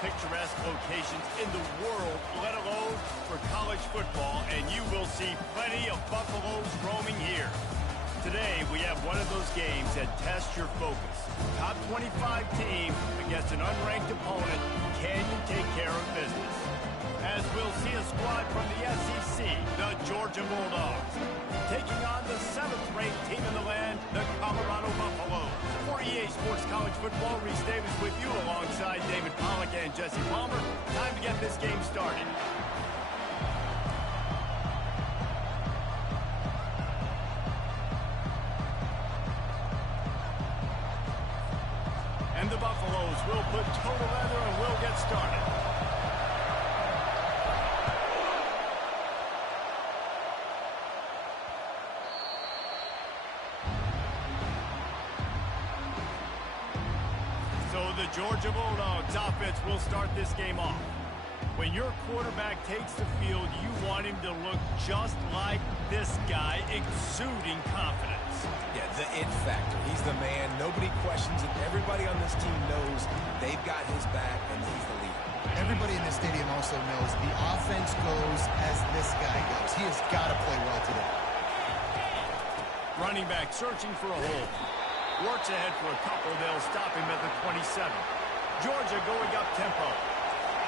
picturesque locations in the world, let alone for college football, and you will see plenty of Buffaloes roaming here. Today, we have one of those games that tests your focus. Top 25 team against an unranked opponent. Can you take care of business? As we'll see a squad from the SEC, the Georgia Bulldogs, taking on the 7th-ranked team in the land, the Colorado Buffaloes. For EA Sports College Football, Reese Davis with you alongside David Pollack and Jesse Palmer. Time to get this game started. And the Buffaloes will put total leather and will get started. So the Georgia Bulldogs offense will start this game off. When your quarterback takes the field, you want him to look just like this guy, exuding confidence. Yeah, the it factor. He's the man. Nobody questions it. Everybody on this team knows they've got his back, and he's the leader. Everybody in this stadium also knows the offense goes as this guy goes. He has got to play well today. Running back searching for a hole. Works ahead for a couple. They'll stop him at the 27. Georgia going up tempo.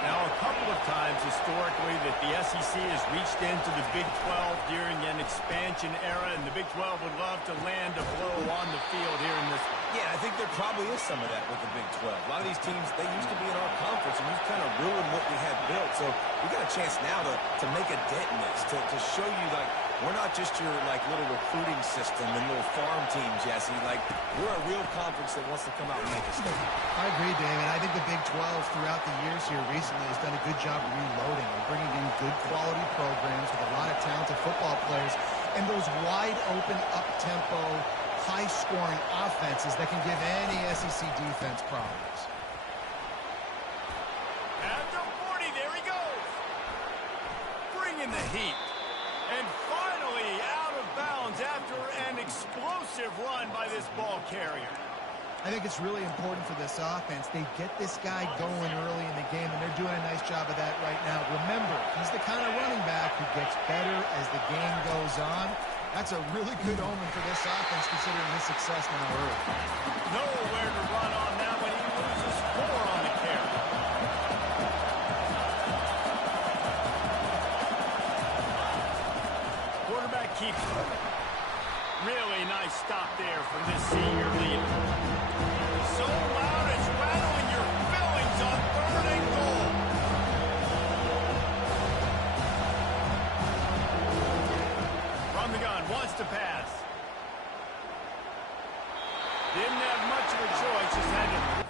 Now, a couple of times historically that the SEC has reached into the Big 12 during an expansion era, and the Big 12 would love to land a blow on the field here in this one. Yeah, I think there probably is some of that with the Big 12. A lot of these teams, they used to be in our conference, and we've kind of ruined what we had built. So we got a chance now to make a dent in this, to show you, like, we're not just your, like, little recruiting system and little farm team, Jesse. Like, we're a real conference that wants to come out and make a statement. I agree, Damon. I think the Big 12 throughout the years here recently has done a good job reloading and bringing in good quality programs with a lot of talented football players and those wide-open, up-tempo, high-scoring offenses that can give any SEC defense problems. At the 40, there he goes. Bring in the heat. And finally out of bounds after an explosive run by this ball carrier. I think it's really important for this offense. They get this guy going early in the game, and they're doing a nice job of that right now. Remember, he's the kind of running back who gets better as the game goes on. That's a really good omen for this offense, considering his success now early. Nowhere to run on that when he loses 4 on the carry. Quarterback keeps it. Really nice stop there from this senior leader. So loud it's rattling your fillings on 3rd and goal. From the gun, wants to pass. Didn't have much of a choice, just had to...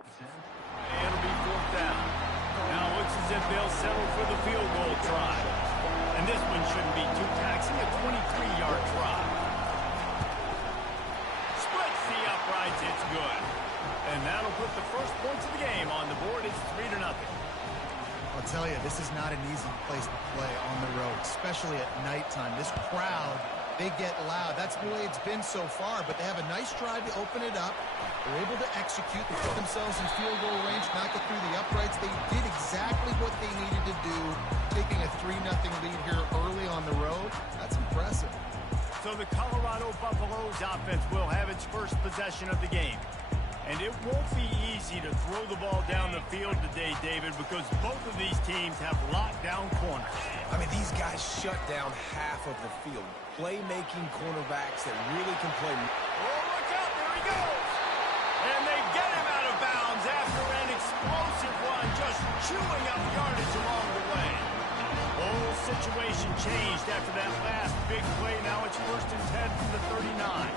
It'll be 4th down. Now it looks as if they'll settle for the field goal try. And this one shouldn't be too taxing, a 23-yard try. Splits the uprights, it's good. And that'll put the first points of the game on the board. It's 3-0. I'll tell you, this is not an easy place to play on the road, especially at nighttime. This crowd, they get loud. That's the way it's been so far, but they have a nice drive to open it up. They're able to execute. They put themselves in field goal range, knock it through the uprights. They did exactly what they needed to do, taking a 3-0 lead here early on the road. That's impressive. So the Colorado Buffaloes offense will have its first possession of the game. And it won't be easy to throw the ball down the field today, David, because both of these teams have lockdown corners. I mean, these guys shut down half of the field. Playmaking cornerbacks that really can play. Oh, look out, there he goes. And they get him out of bounds after an explosive run, just chewing up yardage along the way. Whole situation changed after that last big play. Now it's 1st and 10 from the 39.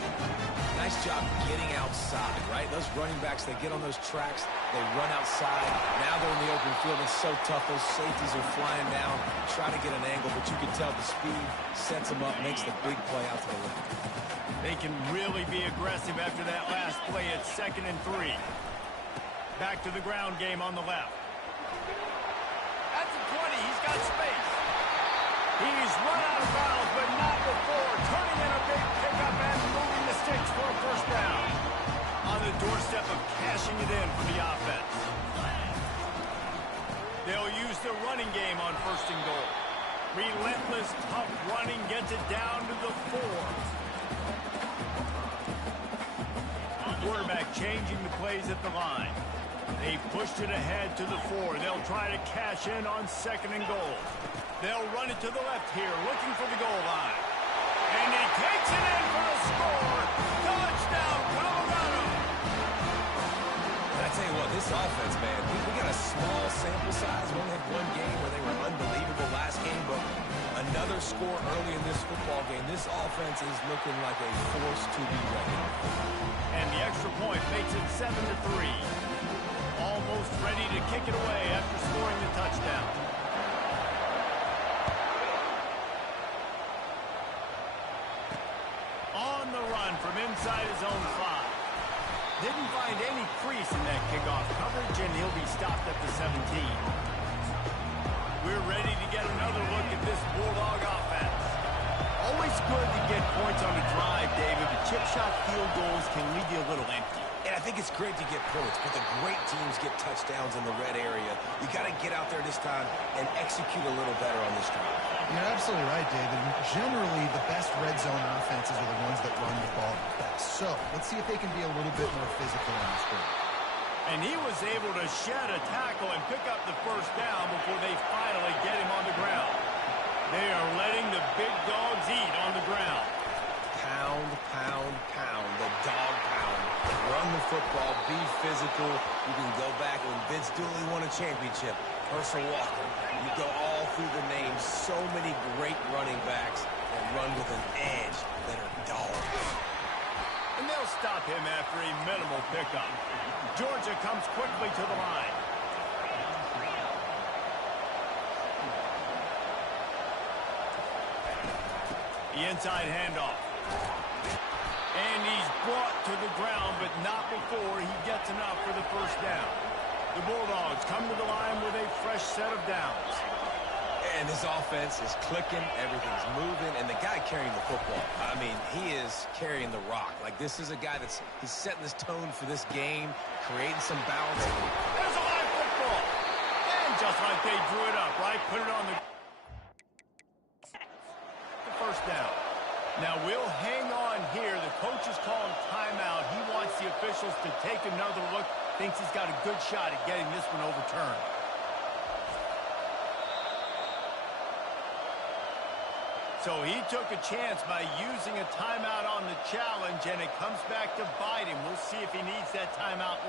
Nice job getting outside, right? Those running backs, they get on those tracks, they run outside. Now they're in the open field. It's so tough. Those safeties are flying down, try to get an angle, but you can tell the speed sets them up, makes the big play out to the left. They can really be aggressive after that last play. It's 2nd and 3. Back to the ground game on the left. At the 20, he's got space. He's run out of bounds, but not before. Turning in a big pickup and moving the sticks for a 1st down. On the doorstep of cashing it in for the offense. They'll use the running game on 1st and goal. Relentless, tough running gets it down to the 4. Quarterback changing the plays at the line. They pushed it ahead to the 4. They'll try to cash in on 2nd and goal. They'll run it to the left here, looking for the goal line. And he takes it in for a score. Touchdown, Colorado. And I tell you what, this offense, man, we got a small sample size. We only had one game where they were unbelievable last game, but another score early in this football game. This offense is looking like a force to be reckoned with. And the extra point makes it 7-3. Almost ready to kick it away after scoring the touchdown. On the run from inside his own 5. Didn't find any crease in that kickoff coverage, and he'll be stopped at the 17. We're ready to get another look at this Bulldog offense. Always good to get points on a drive, David, but chip shot field goals can leave you a little empty. And I think it's great to get points, but the great teams get touchdowns in the red area. You got to get out there this time and execute a little better on this drive. You're absolutely right, David. Generally, the best red zone offenses are the ones that run the ball best. So let's see if they can be a little bit more physical on this one. And he was able to shed a tackle and pick up the 1st down before they finally get him on the ground. They are letting the big dogs eat on the ground. Pound, pound, pound, the dog pound. Run the football, be physical. You can go back when Vince Dooley won a championship. Herschel Walker. You go all through the names. So many great running backs that run with an edge that are dogs. And they'll stop him after a minimal pickup. Georgia comes quickly to the line. The inside handoff. And he's brought to the ground, but not before he gets enough for the 1st down. The Bulldogs come to the line with a fresh set of downs. And this offense is clicking, everything's moving, and the guy carrying the football, I mean, he is carrying the rock. Like, this is a guy he's setting this tone for this game, creating some balance. There's a live football. And just like they drew it up, right? Put it on the 1st down. Now, we'll hang on here. The coach is calling timeout. He wants the officials to take another look. Thinks he's got a good shot at getting this one overturned. So he took a chance by using a timeout on the challenge, and it comes back to bite him. We'll see if he needs that timeout.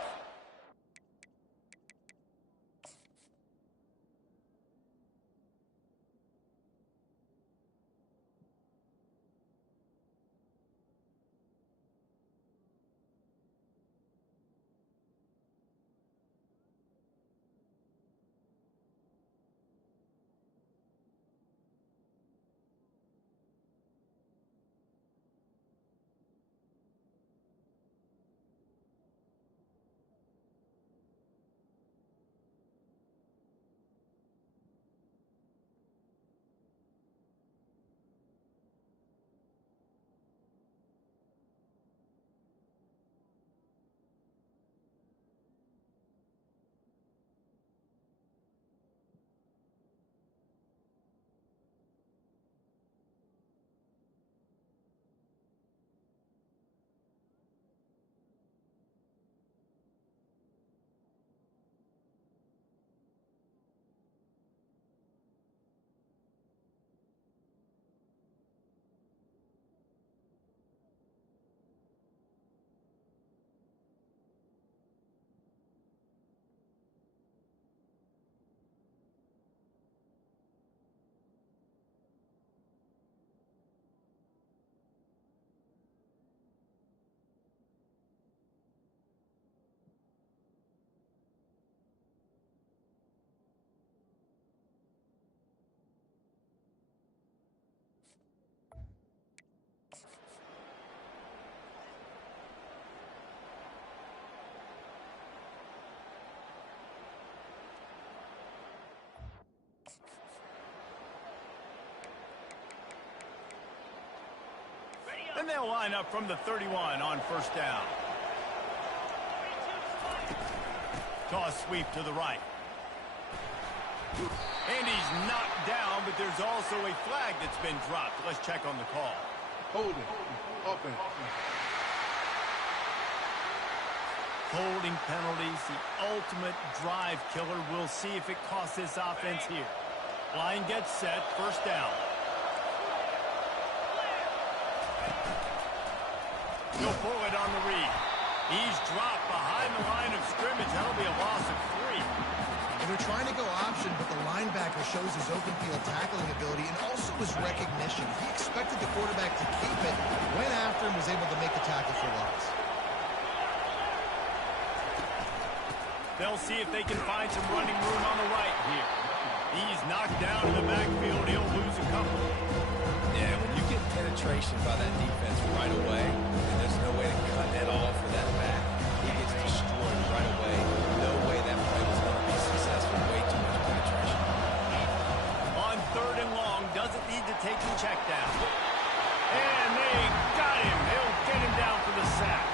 And they'll line up from the 31 on first down. Toss sweep to the right. And he's knocked down, but there's also a flag that's been dropped. Let's check on the call. Hold it. Open. Holding penalties, the ultimate drive killer. We'll see if it costs this offense here. Line gets set, first down. He'll pull it on the read. He's dropped behind the line of scrimmage. That'll be a loss of 3. And they're trying to go option, but the linebacker shows his open field tackling ability and also his recognition. He expected the quarterback to keep it, went after him, was able to make the tackle for loss. They'll see if they can find some running room on the right here. He's knocked down in the backfield. He'll lose a couple. Yeah, when you get penetration by that defense right away, and there's no way to cut that off for that back, he gets destroyed right away. No way that play was going to be successful. Way too much penetration. On third and long, doesn't need to take the check down. And they got him. They'll get him down for the sack.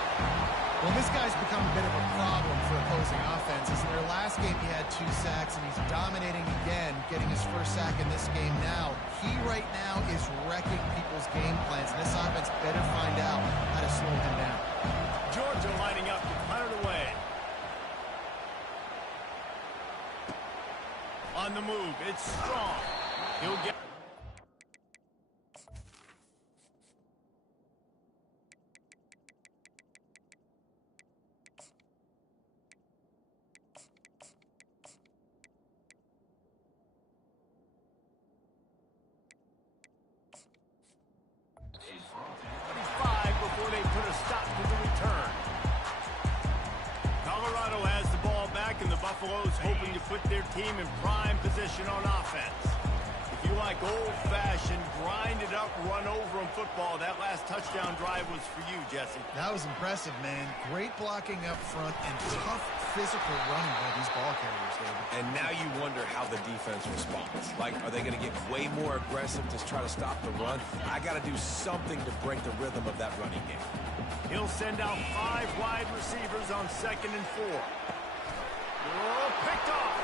Well, this guy's become a bit of a problem for opposing offenses. In their last game, he had 2 sacks, and he's dominating again, getting his first sack in this game now. He right now is wrecking people's game plans, and this offense better find out how to slow him down. Georgia lining up to punt it away. On the move, it's Strong. He'll get... before they put a stop to the return. Colorado has the ball back, and the Buffaloes hoping to put their team in prime position on offense. If you like old-fashioned, grind-it-up, run-over-'em football, that last touchdown drive was for you, Jesse. That was impressive, man. Great blocking up front and tough physical running by these ball carriers, David. And now you wonder how the defense responds. Like, are they going to get way more aggressive to try to stop the run? I got to do something to break the rhythm of that running game. He'll send out 5 wide receivers on 2nd and 4. Oh, picked off.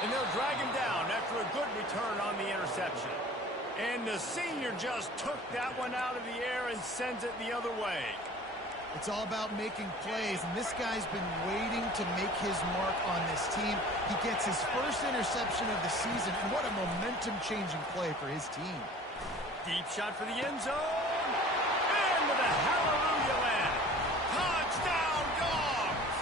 And they'll drag him down after a good return on the interception. And the senior just took that one out of the air and sends it the other way. It's all about making plays, and this guy's been waiting to make his mark on this team. He gets his first interception of the season, and what a momentum-changing play for his team. Deep shot for the end zone. And with a hallelujah land. Touchdown, Dogs!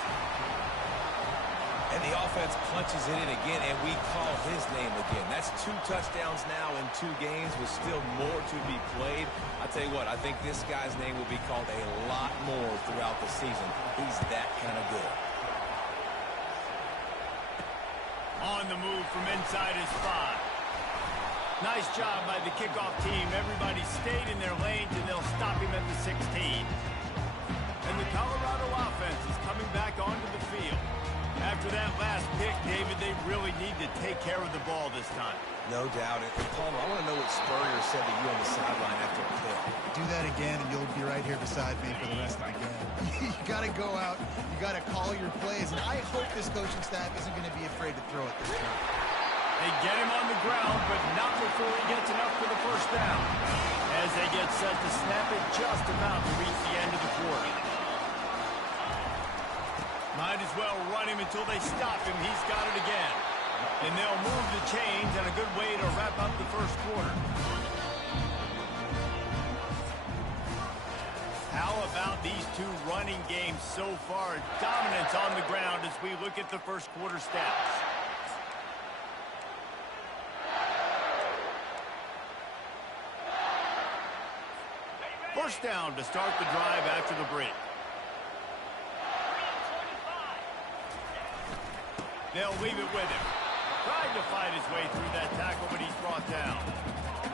And the offense punches it in again, and we call his name again. That's 2 touchdowns now in 2 games with still more to be played. I tell you what, I think this guy's name will be called a lot more throughout the season. He's that kind of good. On the move from inside his 5. Nice job by the kickoff team. Everybody stayed in their lanes, and they'll stop him at the 16. And the Colorado offense is coming back onto the field. After that last pick, David, they really need to take care of the ball this time. No doubt. And Palmer, I want to know what Spurrier said to you on the sideline after a pick. Do that again, and you'll be right here beside me for the rest of the game. You got to go out. You got to call your plays, and I hope this coaching staff isn't going to be afraid to throw it this time. They get him on the ground, but not before he gets enough for the first down. As they get set to snap it just about to reach the end of the quarter. Might as well run him until they stop him. He's got it again. And they'll move the chains, and a good way to wrap up the first quarter. How about these 2 running games so far? Dominance on the ground as we look at the first quarter stats. First down to start the drive after the break. They'll leave it with him. Trying to fight his way through that tackle, but he's brought down.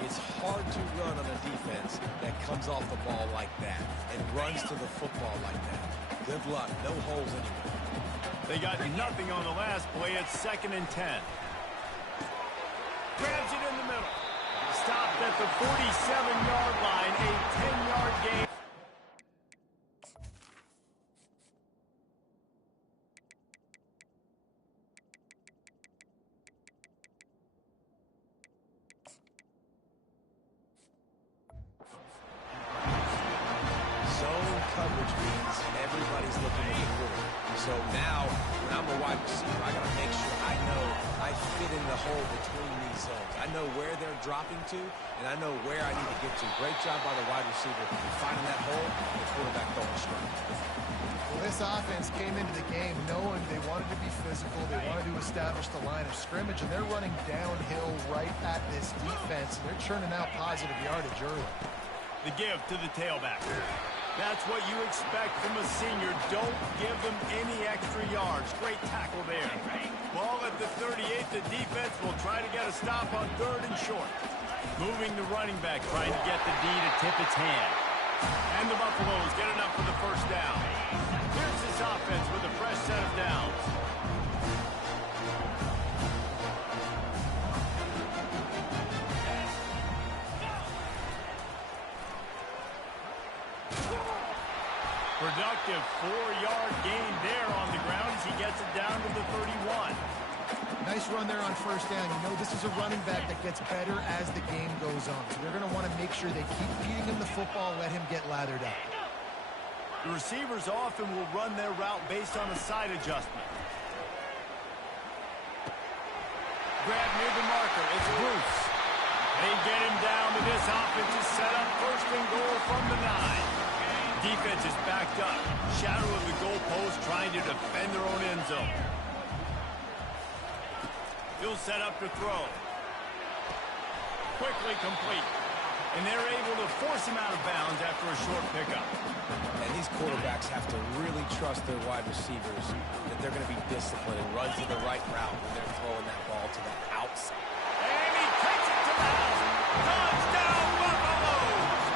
It's hard to run on a defense that comes off the ball like that and runs to the football like that. Good luck. No holes anywhere. They got nothing on the last play. It's 2nd and 10. Grabs it in the middle. Stopped at the 47-yard line, a 10-yard gain. Zone coverage means everybody's looking at the quarter. So now, when I'm a wide receiver, I got to make sure I know I fit in the hole between these zones. I know where they're dropping to, and I know where I need to get to. Great job by the wide receiver finding that hole, and the quarterback throwing straight. Well, this offense came into the game knowing they wanted to be physical, they wanted to establish the line of scrimmage, and they're running downhill right at this defense, and they're churning out positive yardage early. The give to the tailback. That's what you expect from a senior. Don't give them any extra yards. Great tackle there. Ball at the 38. The defense will try to get a stop on 3rd and short. Moving the running back, trying to get the D to tip its hand. And the Buffaloes get enough for the first down. Here's this offense with a fresh set of downs. Productive 4-yard gain there on the ground as he gets it down to the 31. Nice run there on first down. You know, this is a running back that gets better as the game goes on. So they're going to want to make sure they keep feeding him the football, let him get lathered up. The receivers often will run their route based on a side adjustment. Grab near the marker. It's Bruce. They get him down, but this offense is set up 1st and goal from the 9. Defense is backed up. Shadow of the goalpost trying to defend their own end zone. He'll set up to throw. Quickly complete. And they're able to force him out of bounds after a short pickup. And these quarterbacks have to really trust their wide receivers that they're going to be disciplined and run to the right route when they're throwing that ball to the outside. And he takes it to the house. Touchdown, Buffaloes!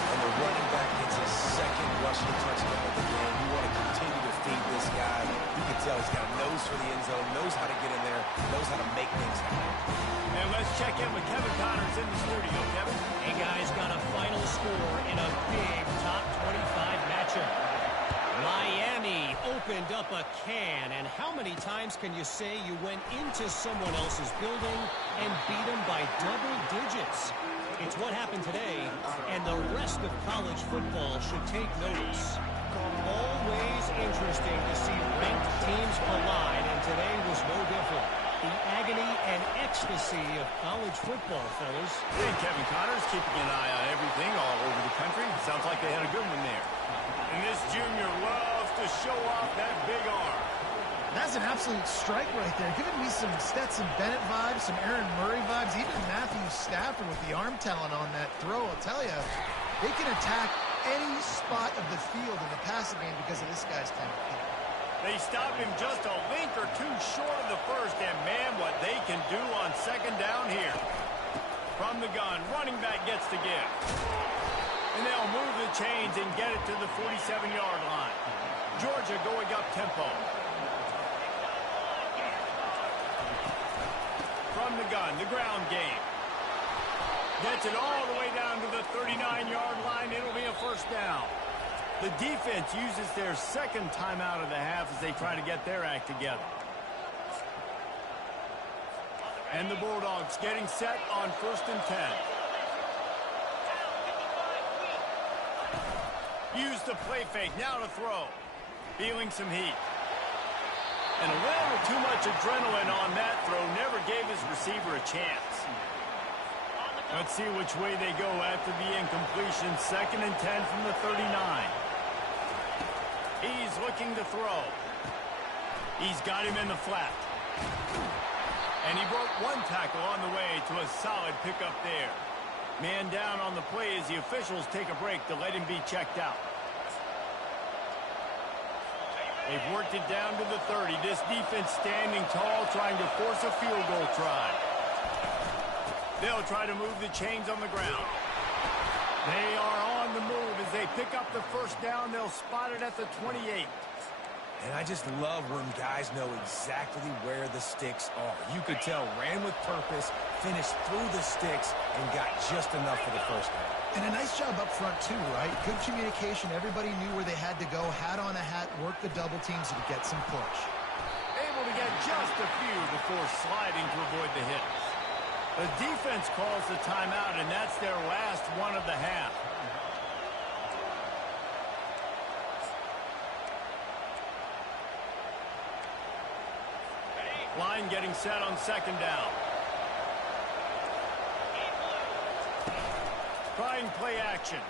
And the running back gets his 2nd rushing touchdown of the game. You want to continue to feed this guy. You can tell he's got a nose for the end zone, knows how to get in there, knows how to make things happen. And let's check in with Kevin Connors in the studio. Kevin? Hey, guys, got a final score in a big top 25 matchup. Miami opened up a can, and how many times can you say you went into someone else's building and beat them by double digits? It's what happened today, and the rest of college football should take notice. Always interesting to see ranked teams collide, and today was no different. The agony and ecstasy of college football, fellas. Hey, Kevin Connors, keeping an eye on everything all over the country. Sounds like they had a good one there. And this junior loves to show off that big arm. That's an absolute strike right there. Giving me some Stetson Bennett vibes, some Aaron Murray vibes, even Matthew Stafford with the arm talent on that throw. I'll tell you, they can attack any spot of the field in the passing game because of this guy's talent. They stop him just a link or two short of the first, and man, what they can do on 2nd down here. From the gun, running back gets the give. And they'll move the chains and get it to the 47-yard line. Georgia going up tempo. From the gun, the ground game. Gets it all the way down to the 39-yard line. It'll be a 1st down. The defense uses their 2nd timeout of the half as they try to get their act together. And the Bulldogs getting set on 1st and 10. Use the play fake, now to throw. Feeling some heat. And a little too much adrenaline on that throw. Never gave his receiver a chance. Let's see which way they go after the incompletion. 2nd and 10 from the 39. He's looking to throw. He's got him in the flat. And he broke one tackle on the way to a solid pickup there. Man down on the play as the officials take a break to let him be checked out. They've worked it down to the 30. This defense standing tall, trying to force a field goal try. They'll try to move the chains on the ground. They are on the move as they pick up the 1st down. They'll spot it at the 28. And I just love when guys know exactly where the sticks are. You could tell ran with purpose, finished through the sticks, and got just enough for the first down. And a nice job up front, too, right? Good communication. Everybody knew where they had to go. Hat on a hat, work the double teams to get some push. Able to get just a few before sliding to avoid the hits. The defense calls the timeout, and that's their last one of the half. Line getting set on second down. Trying play action.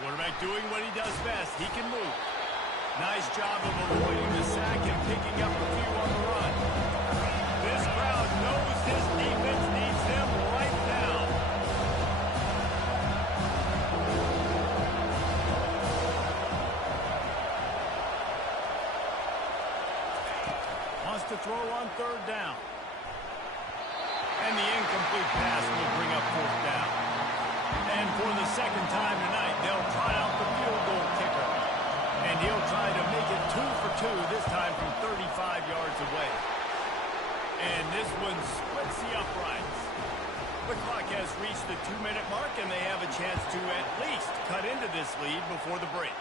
Quarterback doing what he does best. He can move. Nice job of avoiding the sack and picking up a few on the run. This crowd knows this defense needs them right now. Wants to throw on third down. And the incomplete pass will bring up fourth down. And for the second time tonight, they'll try out the field goal kicker. And he'll try to make it 2 for 2, this time from 35 yards away. And this one splits the uprights. The clock has reached the 2-minute mark, and they have a chance to at least cut into this lead before the break.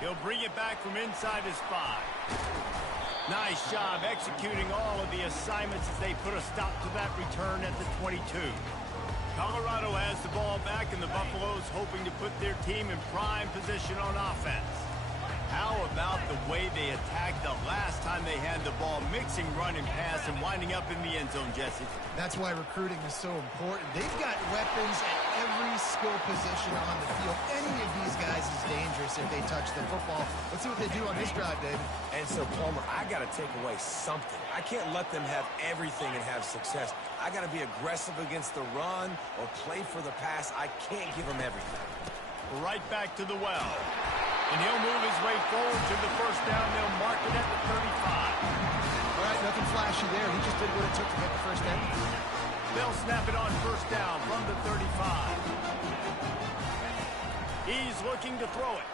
He'll bring it back from inside his 5. Nice job executing all of the assignments as they put a stop to that return at the 22. Colorado has the ball back, and the Buffaloes hoping to put their team in prime position on offense. How about the way they attacked the last time they had the ball, mixing run and pass and winding up in the end zone, Jesse? That's why recruiting is so important. They've got weapons at every skill position on the field. Any of these guys is dangerous if they touch the football. Let's see what they do on this drive, David. And so, Palmer, I got to take away something. I can't let them have everything and have success. I got to be aggressive against the run or play for the pass. I can't give them everything. Right back to the well. And he'll move his way forward to the first down. They'll mark it at the 35. All right, nothing flashy there. He just did what it took to get the first down. They'll snap it on first down from the 35. He's looking to throw it.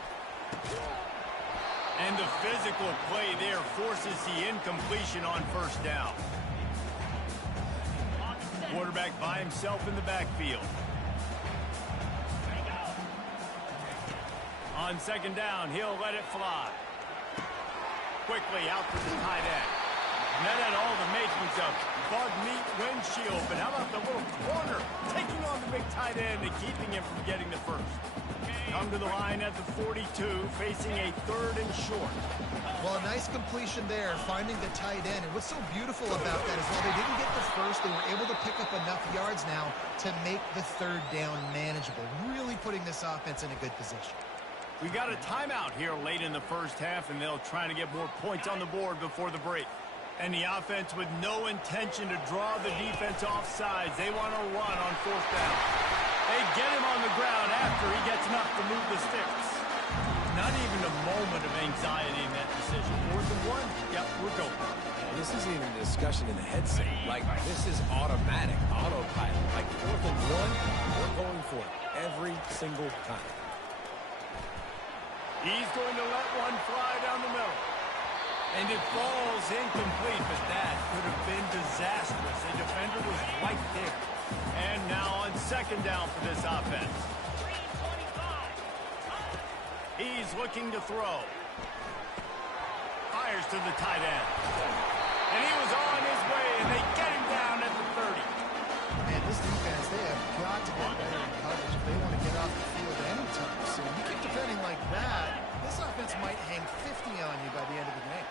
And the physical play there forces the incompletion on first down. Quarterback by himself in the backfield. On second down, he'll let it fly. Quickly out to the tight end. And that had all the makings of bug meat windshield. But how about the little corner taking on the big tight end and keeping him from getting the first? Come to the line at the 42, facing a third and short. Well, a nice completion there, finding the tight end. And what's so beautiful about that is while they didn't get the first, they were able to pick up enough yards now to make the third down manageable. Really putting this offense in a good position. We got a timeout here late in the first half, and they'll try to get more points on the board before the break. And the offense with no intention to draw the defense off sides. They want to run on fourth down. They get him on the ground after he gets enough to move the sticks. Not even a moment of anxiety in that decision. 4th and 1, yep, we're going. This isn't even a discussion in the headset. Like, this is automatic, autopilot. Like, 4th and 1, we're going for it every single time. He's going to let one fly down the middle. And it falls incomplete, but that could have been disastrous. The defender was right there. And now on second down for this offense. He's looking to throw. Fires to the tight end. And he was on his way, and they get him down at the 30. Man, this defense, they have got to get better in coverage if they want to get off the field anytime soon. You keep defending like that, this offense might hang 50 on you by the end of the game.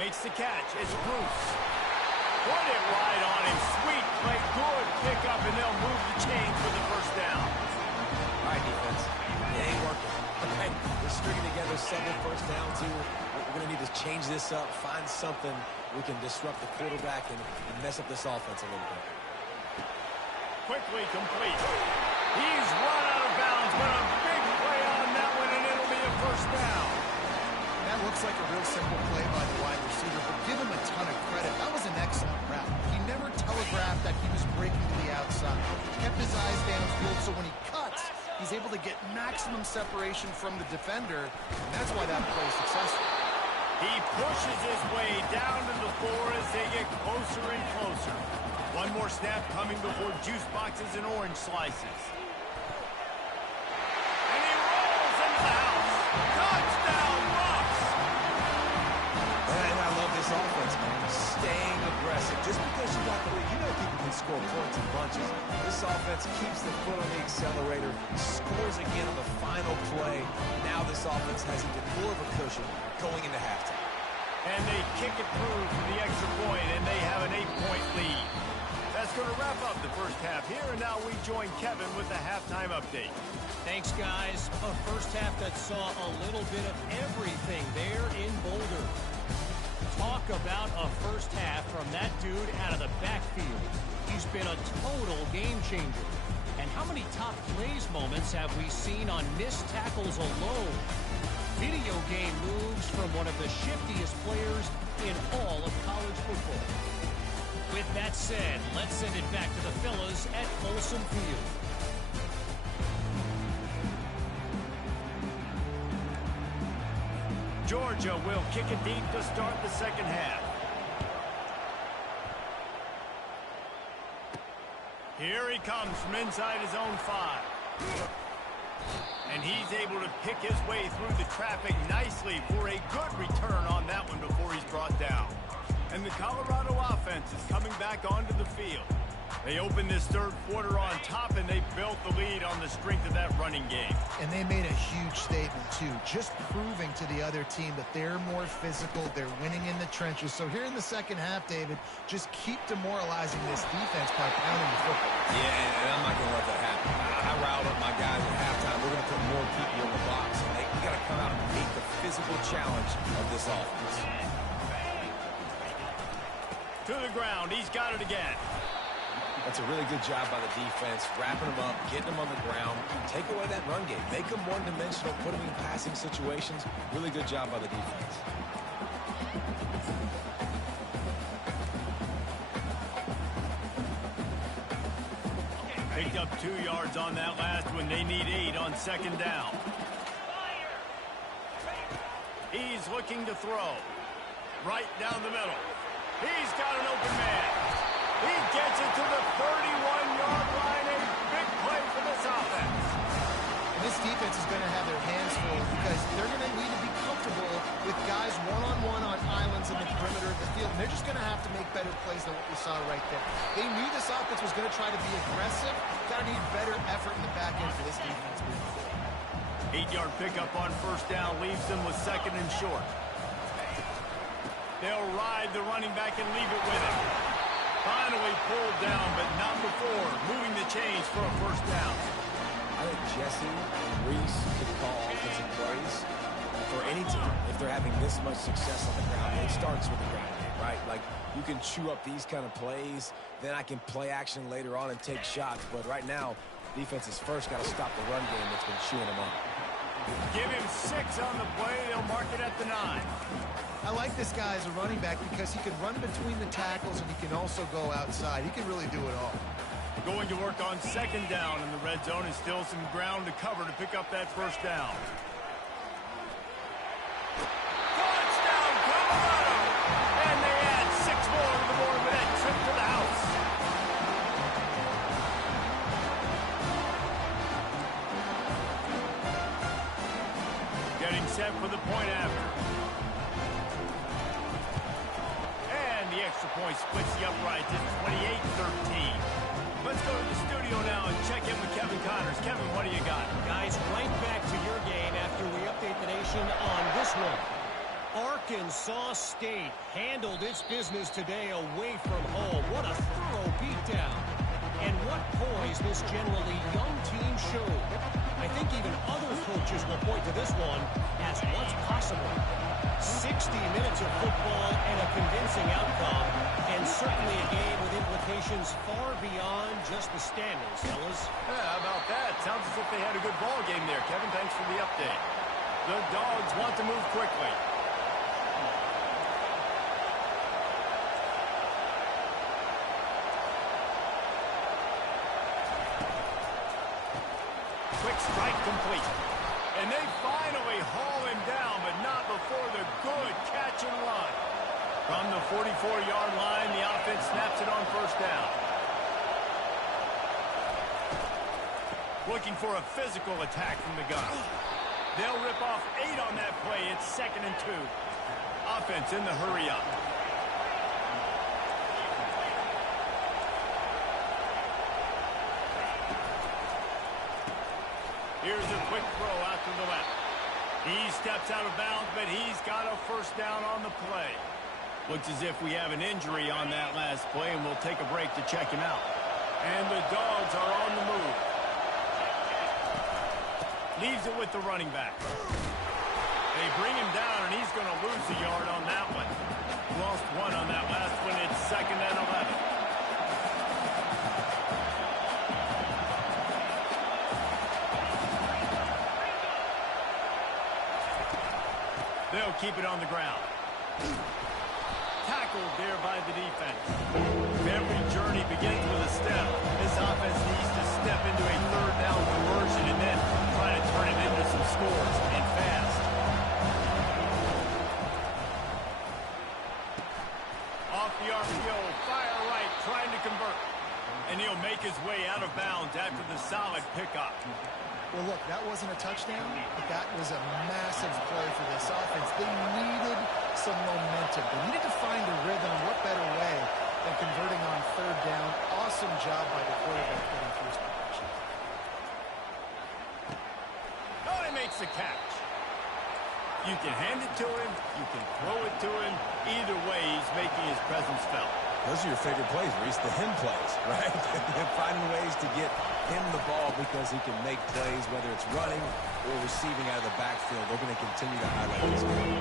Makes the catch. It's Bruce. Put it right on him. Sweet play. Good pickup, and they'll move the chains for the first down. All right, defense. It ain't working. Okay, we're stringing together several first downs here. We're going to need to change this up, find something we can disrupt the quarterback and mess up this offense a little bit. Quickly complete. He's run out of bounds, but a big play on that one, and it'll be a first down. That looks like a real simple play by the wide receiver, but give him a ton of credit. That was an excellent route. He never telegraphed that he was breaking to the outside. Kept his eyes downfield, so when he cuts, he's able to get maximum separation from the defender, and that's why that play is successful. He pushes his way down to the floor as they get closer and closer. One more snap coming before juice boxes and orange slices. And he rolls into the house. Touchdown, Bucks! And I love this offense, man. Staying aggressive. Just because you got the lead, you know people can score points in bunches. This offense keeps the foot on the accelerator, scores again on the final play. Now this offense has even more of a cushion going into halftime. And they kick it through for the extra point, and they have an 8-point lead. That's going to wrap up the first half here, and now we join Kevin with the halftime update. Thanks, guys. A first half that saw a little bit of everything there in Boulder. Talk about a first half from that dude out of the backfield. He's been a total game changer. And how many top plays moments have we seen on missed tackles alone? Video game moves from one of the shiftiest players in all of college football. With that said, let's send it back to the fellas at Folsom Field. Georgia will kick it deep to start the second half. Here he comes from inside his own 5. And he's able to pick his way through the traffic nicely for a good return on that one before he's brought down. And the Colorado offense is coming back onto the field. They opened this third quarter on top, and they built the lead on the strength of that running game. And they made a huge statement, too, just proving to the other team that they're more physical, they're winning in the trenches. So here in the second half, David, just keep demoralizing this defense by pounding the football. Yeah, and I'm not going to let that happen. I riled up my guys at halftime. We're going to put more people in the box, and we got to come out and meet the physical challenge of this offense. To the ground, he's got it again. That's a really good job by the defense, wrapping them up, getting them on the ground, take away that run game, make them one-dimensional, put them in passing situations. Really good job by the defense. Picked up 2 yards on that last one. They need 8 on second down. He's looking to throw. Right down the middle. He's got an open man. He gets it to the 31-yard line. A big play for this offense. And this defense is going to have their hands full because they're going to need to be comfortable with guys one-on-one on islands in the perimeter of the field. And they're just going to have to make better plays than what we saw right there. They knew this offense was going to try to be aggressive. Got to need better effort in the back end for this defense moving forward. 8-yard pickup on first down leaves them with second and short. They'll ride the running back and leave it with him. Finally pulled down, but not before moving the chains for a first down. I think Jesse and Reese could call offensive plays for any team if they're having this much success on the ground. It starts with the ground game, right? Like, you can chew up these kind of plays, then I can play action later on and take shots. But right now, defense has first got to stop the run game that's been chewing them up. Give him 6 on the play. They'll mark it at the 9. I like this guy as a running back because he can run between the tackles and he can also go outside. He can really do it all. Going to work on second down in the red zone, and still some ground to cover to pick up that first down. Touchdown, Colorado! And they add 6 more to the board with that trip to the house. Getting set for the point after. And the extra point splits the uprights at 28-13. Let's go to the studio now and check in with Kevin Connors. Kevin, what do you got? Guys, right back to your game after we update the nation on this one. Arkansas State handled its business today away from home. What a thorough beatdown. And what poise this generally young team showed. I think even other coaches will point to this one as what's possible. 60 minutes of football and a convincing outcome, and certainly a game with implications far beyond just the standings, fellas. Yeah, how about that? Sounds as if they had a good ball game there, Kevin. Thanks for the update. The Dogs want to move quickly. Quick Strike complete. And they finally haul him down, but not before the good catch and run. From the 44-yard line, the offense snaps it on first down. Looking for a physical attack from the gun. They'll rip off 8 on that play. It's 2nd and 2. Offense in the hurry up. Here's a quick throw out to the left. He steps out of bounds, but he's got a first down on the play. Looks as if we have an injury on that last play, and we'll take a break to check him out. And the Dogs are on the move. Leaves it with the running back. They bring him down, and he's going to lose a yard on that one. Lost 1 on that last one. It's 2nd and 11. They'll keep it on the ground. Tackled there by the defense. Every journey begins with a step. This offense needs to step into a 3rd down conversion and then try to turn it into some scores, and fast. Off the RPO, fire right, trying to convert. And he'll make his way out of bounds after the solid pickup. Well, look, that wasn't a touchdown, but that was a massive play for this offense. They needed some momentum. They needed to find a rhythm. What better way than converting on 3rd down? Awesome job by the quarterback getting through his protection. Oh, he makes the catch. You can hand it to him. You can throw it to him. Either way, he's making his presence felt. Those are your favorite plays, Reese, the him plays, right? Finding ways to get him the ball because he can make plays, whether it's running or receiving out of the backfield. They're going to continue to highlight this game.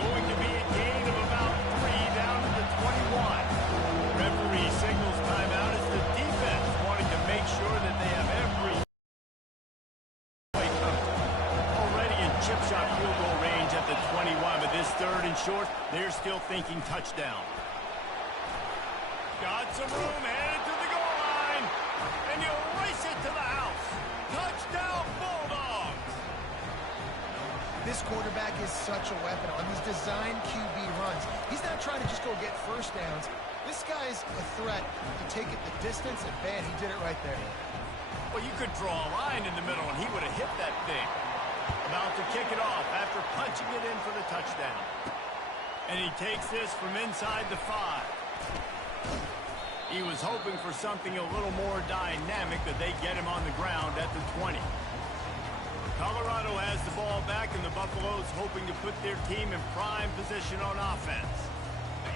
Going to be a gain of about 3 down to the 21. Referee signals timeout as the defense wanting to make sure that they have every play covered. Already in chip shot field goal range at the 21, but this 3rd and short, they're still thinking touchdown. Got some room, headed to the goal line, and you race it to the house. Touchdown, Bulldogs! This quarterback is such a weapon on these design QB runs. He's not trying to just go get first downs. This guy's a threat to take it the distance, and man, he did it right there. Well, you could draw a line in the middle, and he would have hit that thing. About to kick it off after punching it in for the touchdown. And he takes this from inside the 5. He was hoping for something a little more dynamic, that they get him on the ground at the 20. Colorado has the ball back, and the Buffaloes hoping to put their team in prime position on offense.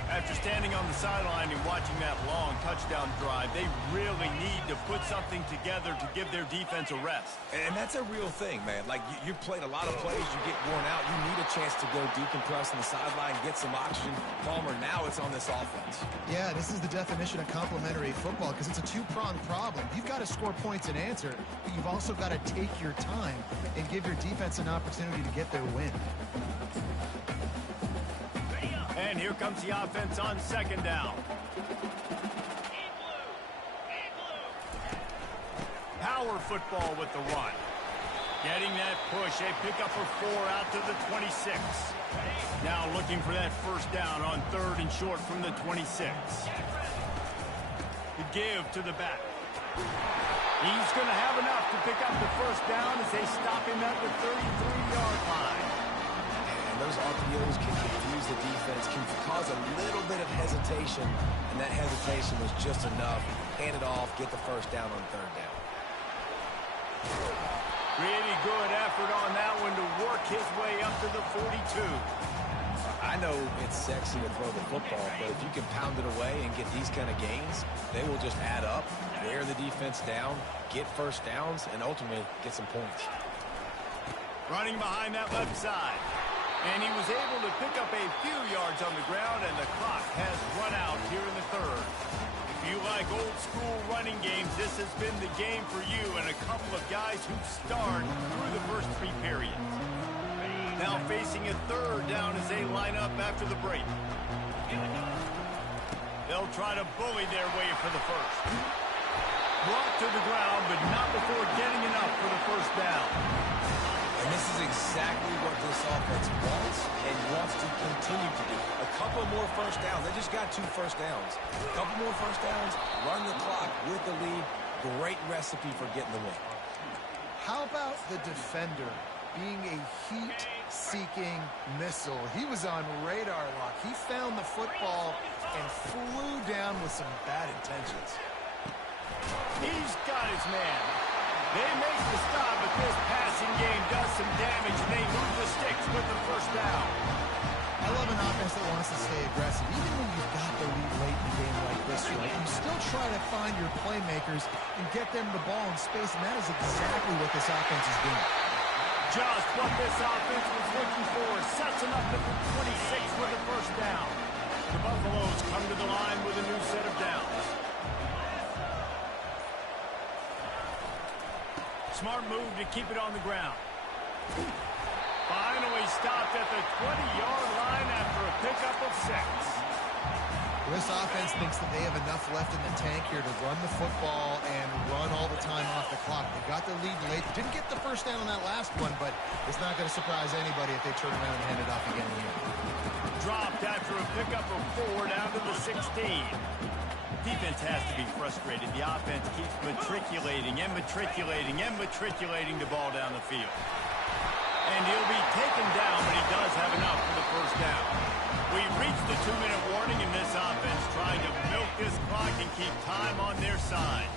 After standing on the sideline and watching that long touchdown drive, they really need to put something together to give their defense a rest. And that's a real thing, man. Like, you've played a lot of plays, you get worn out, you need a chance to go decompress on the sideline, get some oxygen. Palmer, now it's on this offense. Yeah, this is the definition of complementary football, because it's a 2-pronged problem. You've got to score points and answer, but you've also got to take your time and give your defense an opportunity to get their win. And here comes the offense on 2nd down. Power football with the run. Getting that push, a pickup of 4 out to the 26. Now looking for that first down on 3rd and short from the 26. The give to the back. He's going to have enough to pick up the first down as they stop him at the 33-yard line. Those RPOs can confuse the defense, can cause a little bit of hesitation, and that hesitation was just enough. Hand it off, get the first down on 3rd down. Really good effort on that one to work his way up to the 42. I know it's sexy to throw the football, but if you can pound it away and get these kind of gains, they will just add up, wear the defense down, get first downs, and ultimately get some points. Running behind that left side. And he was able to pick up a few yards on the ground, and the clock has run out here in the 3rd. If you like old-school running games, this has been the game for you and a couple of guys who starred through the first 3 periods. Now facing a 3rd down as they line up after the break. They'll try to bully their way for the first. brought to the ground, but not before getting enough for the first down. And this is exactly what this offense wants and wants to continue to do. A couple more first downs. They just got 2 first downs. A couple more first downs, run the clock with the lead. Great recipe for getting the win. How about the defender being a heat-seeking missile? He was on radar lock. He found the football and flew down with some bad intentions. He's got his man. They make the stop, but this passing game does some damage, and they move the sticks with the first down. I love an offense that wants to stay aggressive. Even when you've got the lead late in a game like this, right, you still try to find your playmakers and get them the ball in space, and that is exactly what this offense is doing. Just what this offense was looking for. Sets them up at the 26 with the first down. The Buffaloes come to the line with a new set of downs. Smart move to keep it on the ground. Finally stopped at the 20-yard line after a pickup of 6. This offense thinks that they have enough left in the tank here to run the football and run all the time off the clock. They got the lead late. Didn't get the first down on that last one, but it's not going to surprise anybody if they turn around and hand it off again here. Dropped after a pickup of 4 down to the 16. Defense has to be frustrated. The offense keeps matriculating and matriculating and matriculating the ball down the field. And he'll be taken down, but he does have enough for the first down. We reached the 2-minute warning, and this offense trying to milk this clock and keep time on their side.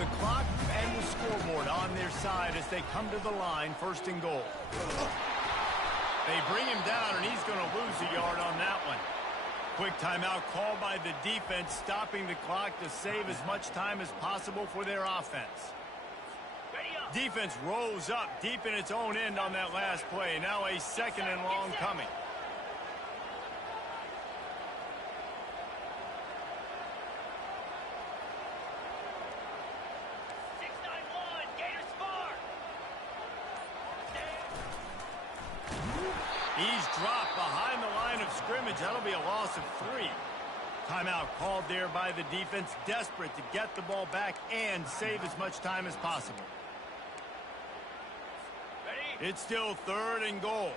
The clock and the scoreboard on their side as they come to the line, 1st and goal. They bring him down, and he's going to lose a yard on that one. Quick timeout called by the defense, stopping the clock to save as much time as possible for their offense. Defense rose up deep in its own end on that last play. Now a 2nd and long coming. He's dropped behind the line of scrimmage. That'll be a loss of 3. Timeout called there by the defense, desperate to get the ball back and save as much time as possible. It's still 3rd and goal.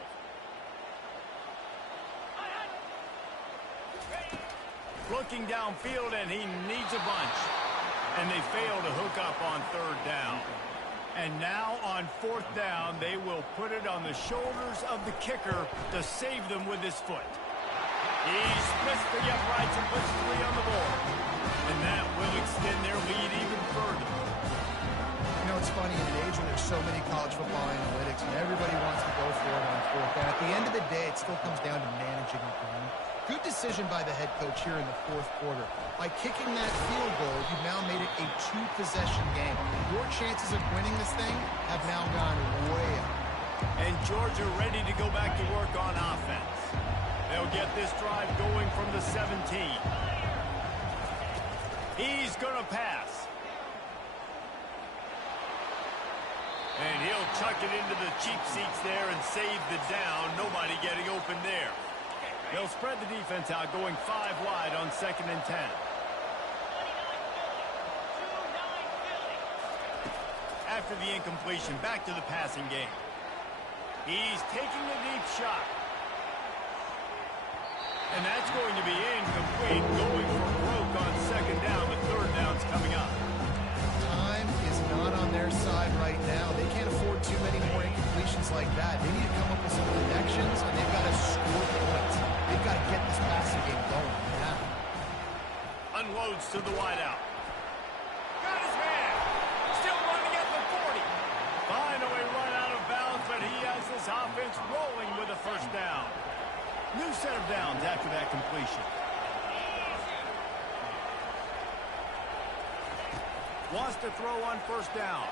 Looking downfield, and he needs a bunch. And they fail to hook up on 3rd down. And now on 4th down, they will put it on the shoulders of the kicker to save them with his foot. He splits the uprights and puts 3 on the board. And that will extend their lead even further. You know, it's funny, in an age when there's so many college football analytics and everybody wants to go for it on 4th down, at the end of the day, it still comes down to managing the game. Good decision by the head coach here in the 4th quarter. By kicking that field goal, you've now made it a 2-possession game. Your chances of winning this thing have now gone way up. And Georgia ready to go back to work on offense. They'll get this drive going from the 17. He's going to pass. And he'll chuck it into the cheap seats there and save the down. Nobody getting open there. They'll spread the defense out, going 5 wide on 2nd and 10. After the incompletion, back to the passing game. He's taking a deep shot. And that's going to be incomplete, going for broke on 2nd down. The 3rd down's coming up. Time is not on their side right now. They can't afford too many more incompletions like that. They need to come up with some connections, and they've got to score points. They've got to get this passing game going now. Unloads to the wideout. Got his man. Still running at the 40. Finally run out of bounds, but he has this offense rolling with a 1st down. New set of downs after that completion. Wants to throw on 1st down.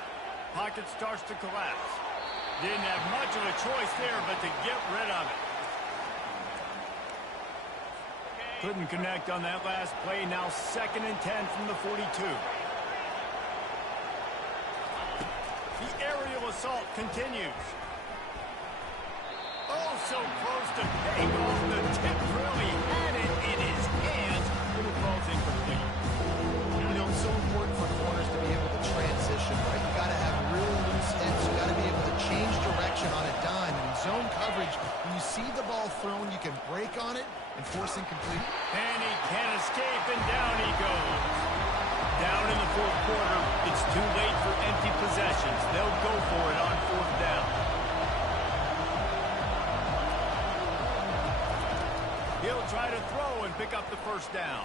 Pocket starts to collapse. Didn't have much of a choice there, but to get rid of it. Couldn't connect on that last play. Now 2nd and 10 from the 42. The aerial assault continues. Oh, so close to paying off. The tip really had it in his hands, but it falls incomplete. You know, it's so important for corners to be able to position, right? You got to have real loose hips. You got to be able to change direction on a dime. And in zone coverage, when you see the ball thrown, you can break on it and force incomplete. And he can't escape, and down he goes. Down in the fourth quarter, it's too late for empty possessions. They'll go for it on fourth down. He'll try to throw and pick up the first down.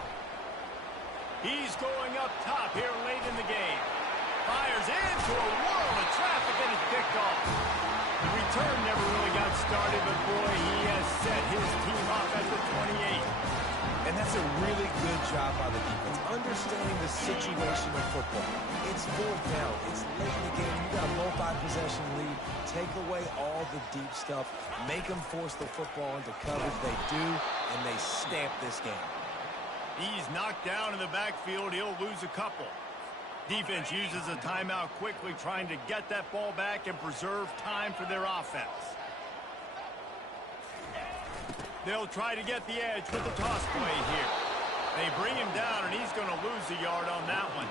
He's going up top here late in the game. Fires into a world of traffic and it's picked off. The return never really got started, but boy, he has set his team up at the 28. And that's a really good job by the defense, understanding the situation of football. It's fourth down. It's late in the game. You got a multi-possession lead. Take away all the deep stuff. Make them force the football into coverage. They do, and they stamp this game. He's knocked down in the backfield. He'll lose a couple. Defense uses a timeout quickly, trying to get that ball back and preserve time for their offense. They'll try to get the edge with the toss play here. They bring him down, and he's going to lose a yard on that one.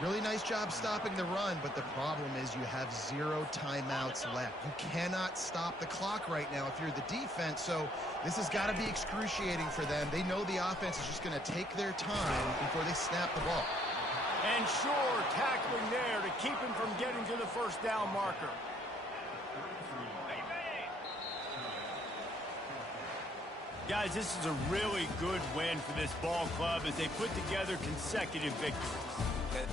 Really nice job stopping the run, but the problem is you have 0 timeouts left. You cannot stop the clock right now if you're the defense, so this has got to be excruciating for them. They know the offense is just going to take their time before they snap the ball. And sure, tackling there to keep him from getting to the first down marker. Guys, this is a really good win for this ball club as they put together consecutive victories.